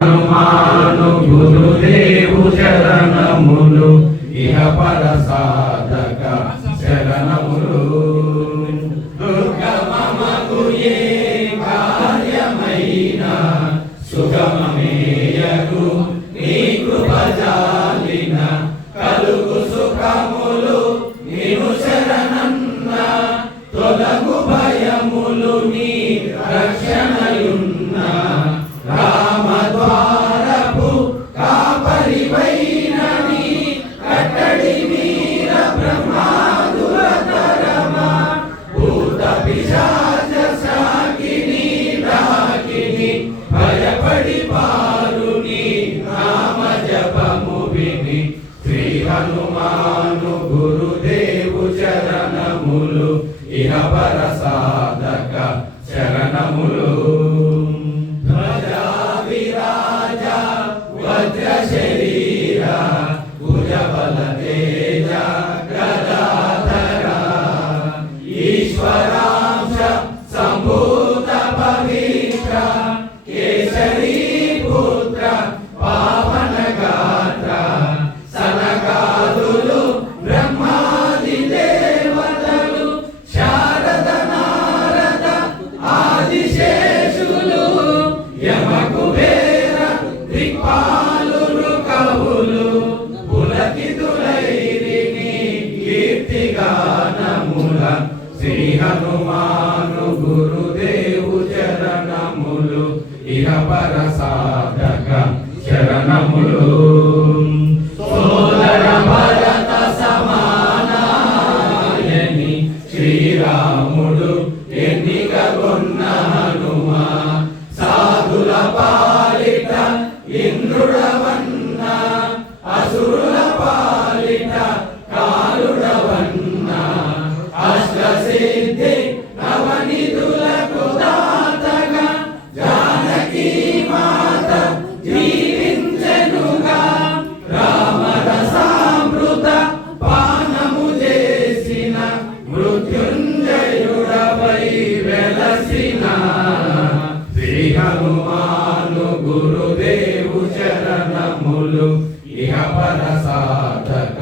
హనుమాను గురుదేవు శరణములు ఇహ పర సాధక శరణములు. దుర్గమమగు ఏ కార్యమైన సుగమమేయగు నీ కృప జాలిన కలుగు సుఖములు నిను శరణన్న తొలగు భయములు నీ రక్షణయున్న రామద్వారపు కాపరివైనని కట్టడి వీర బ్రహ్మాదురతరమ భూత పిశాచ సాకిని రాకిని భయపడి పారుని నామ జపము విని శ్రీ హనుమాను గురుదేవు చరణములు ఇహ పర సాధక శరణములు. వజ్ర శరీర భుజబల తేజ గదాధర ఈశ్వరాంశ సంభూత పవిత్ర కేసరీ పుత్ర పావన గాత్ర సనకాదులు బ్రహ్మాది దేవతలు శారద నారద ఆదిశేషులు యమకుబేర దిక్పాలురు కవులు పులకితులైరిని కీర్తిగానముల శ్రీ హనుమాను గురుదేవు చరణములు ఇహ పర సాధక శరణములు. సోదర భరత సమానాయని శ్రీరాముడు ఎన్నికగొన్న హనుమా సాధుల పాలిట ఇంద్రుడవన్న అసురుల పాలిట కాలుడవన్న అష్టసిద్ధి నవనిధులకు దాతగా జానకీ మాత జీవించెనుగా రామరసామృత పానము చేసిన మృత్యుంజయుడవై వెలసిన శ్రీ హనుమాను గురుదేవు చరణములు ఇహ పర సాధక